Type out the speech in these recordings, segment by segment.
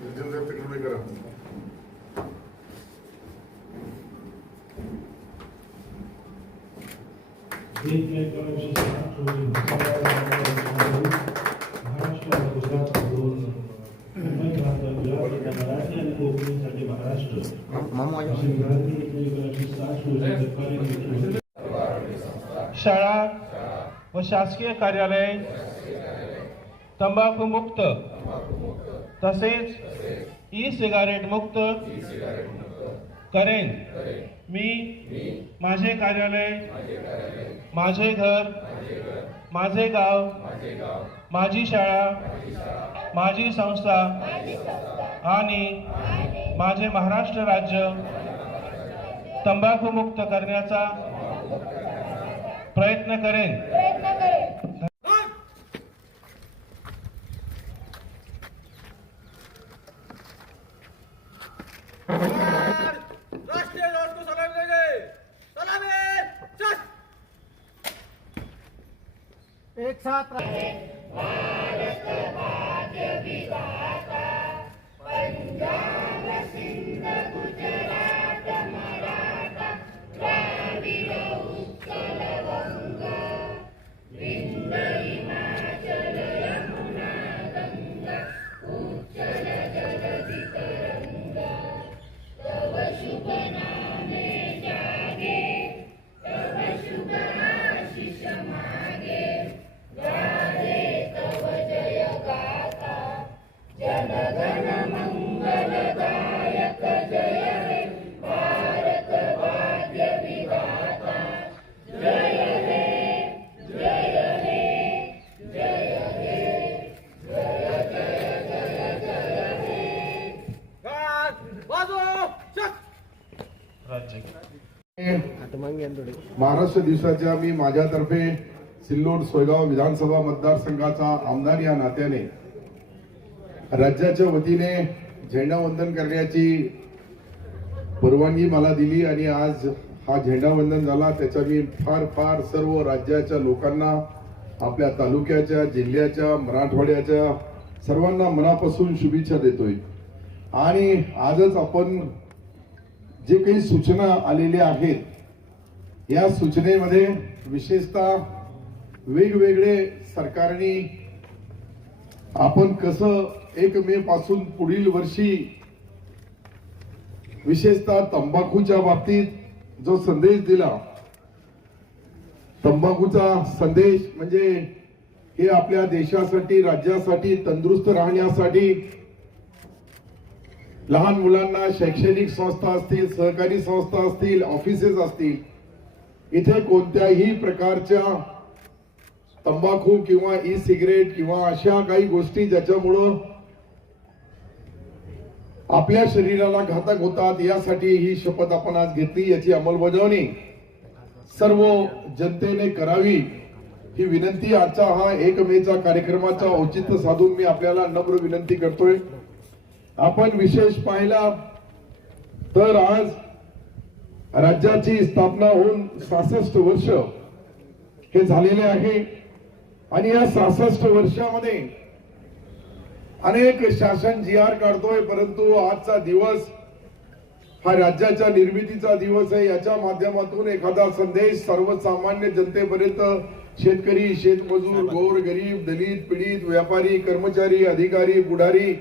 विद्यार्थी करा महाराष्ट्र गुजरात दोन मराठी आणि कोकणीसाठी महाराष्ट्र शाळा व शासकीय कार्यालय तंबाखू मुक्त. तसेच ई सिगारेट मुक्त. करेन. मी माझे कार्यालय माझे घर माझे गाव माझी शाळा माझी संस्था आणि माझे महाराष्ट्र राज्य तंबाखू मुक्त करण्याचा प्रयत्न करेन. एक साथ गाज महाराष्ट्र दिवसाच्या मी माझ्यातर्फे सिल्लोड सोयगाव विधानसभा मतदारसंघाचा आमदार या नात्याने राज्याच्या वतीने झेंडावंदन करण्याची परवानगी मला दिली आणि आज हा झेंडावंदन झाला. त्याचा मी फार फार सर्व राज्याच्या लोकांना आपल्या तालुक्याच्या जिल्ह्याच्या मराठवाड्याच्या सर्वांना मनापासून शुभेच्छा देतोय. आणि आजच आपण जे काही सूचना आलेल्या आहेत या सूचनेमध्ये विशेषतः वेगवेगळे सरकारने आपण कसं एक मे पासून पुढील वर्षी विशेषतः तंबाखूच्या बाबतीत जो संदेश दिला तंबाखूचा संदेश म्हणजे हे आपल्या देशासाठी राज्यासाठी तंदुरुस्त राहण्यासाठी लहान मुलांना शैक्षणिक संस्था असतील सहकारी संस्था असतील ऑफिसेस असतील इथे कोणत्याही प्रकारच्या तंबाखू किंवा ई सिगरेट किंवा अशा काही गोष्टी ज्याच्यामुळं आपल्या शरीराला घातक होतात यासाठी ही शपथ आपण आज घेतली याची अंमलबजावणी सर्व जनतेने करावी ही विनंती. आजचा हा एक मेचा कार्यक्रमाचा औचित्य साधून मी आपल्याला नम्र विनंती करतोय. आपण विशेष पाहिला तर आज राज्याची स्थापना होऊन सहासष्ट वर्ष हे झालेले आहे. आणि या सहासष्ट वर्षामध्ये अनेक शासन जी आर काढतोय परंतु आजचा दिवस हा राज्याच्या निर्मितीचा दिवस आहे. याच्या माध्यमातून एखादा संदेश सर्वसामान्य जनतेपर्यंत शेतकरी शेतमजूर गोर गरीब दलित पीडित व्यापारी कर्मचारी अधिकारी पुढारी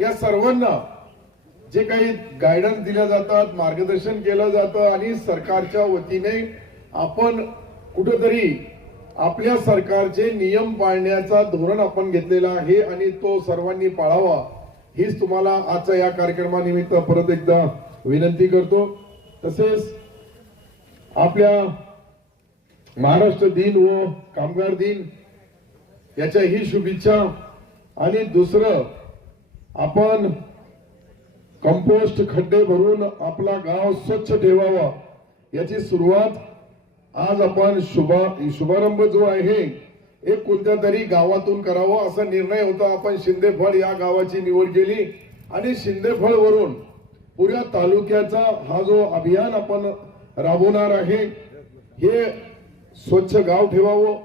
या सर्वांना जे काही गायडन्स दिल्या जातात मार्गदर्शन केलं जातं आणि सरकारच्या वतीने आपण कुठंतरी आपल्या सरकारचे नियम पाळण्याचा धोरण आपण घेतलेला आहे आणि तो सर्वांनी पाळावा हीच तुम्हाला आजच्या या कार्यक्रमानिमित्त परत एकदा विनंती करतो. तसेच आपल्या महाराष्ट्र दिन व कामगार दिन याच्या ही शुभेच्छा आणि दुसरं आपण कंपोस्ट खड्डे भरून आपला गाव स्वच्छ ठेवावा याची सुरुवात आज आपण शुभा शुभारंभ जो आहे एक कोणत्या तरी गावातून करावं असा निर्णय होता. आपण शिंदेफळ या गावाची निवड केली आणि शिंदेफळ वरून पुऱ्या तालुक्याचा हा जो अभियान आपण राबवणार आहे हे स्वच्छ गाव ठेवावं.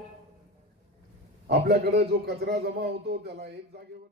आपल्याकडे जो कचरा जमा होतो त्याला एक जागेवर